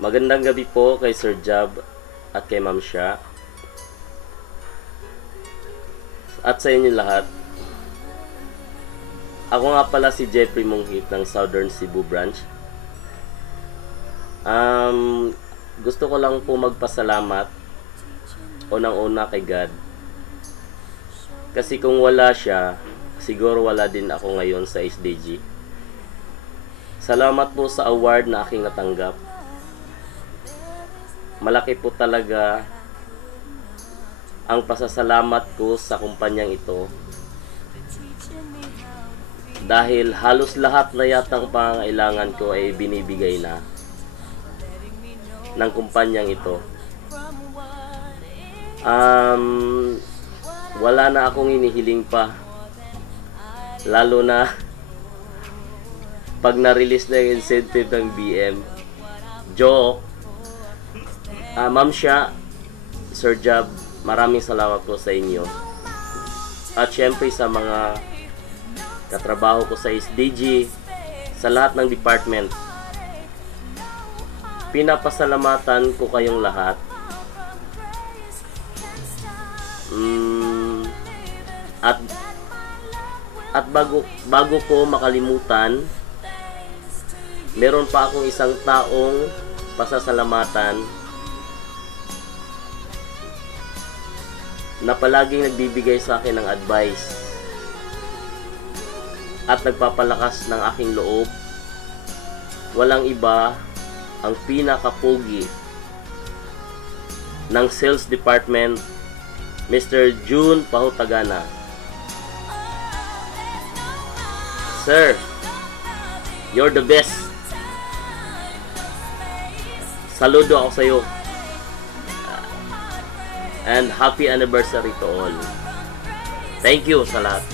Magandang gabi po kay Sir Jab at kay Ma'am Sha. At sa inyo lahat. Ako nga pala si Jeffrey Monghit ng Southern Cebu Branch. Gusto ko lang po magpasalamat unang-una kay God. Kasi kung wala siya, siguro wala din ako ngayon sa SDG. Salamat po sa award na aking natanggap. Malaki po talaga ang pasasalamat ko sa kumpanyang ito. Dahil halos lahat na yatang pangangailangan ko ay binibigay na ng kumpanyang ito. Wala na akong hinihiling pa. Lalo na pag na-release na yung incentive ng BM. Joke. Ma'am Sha, Sir Jab, maraming salamat po sa inyo. At syempre sa mga katrabaho ko sa SDG, sa lahat ng department. Pinapasalamatan ko kayong lahat. At bago ko makalimutan, meron pa akong isang taong pasasalamatan na palaging nagbibigay sa akin ng advice at nagpapalakas ng aking loob. Walang iba, ang pinakapogi ng sales department, Mr. June Pahutagana. Sir, you're the best. Saludo ako sa iyo. And happy anniversary to all. Thank you sa lahat.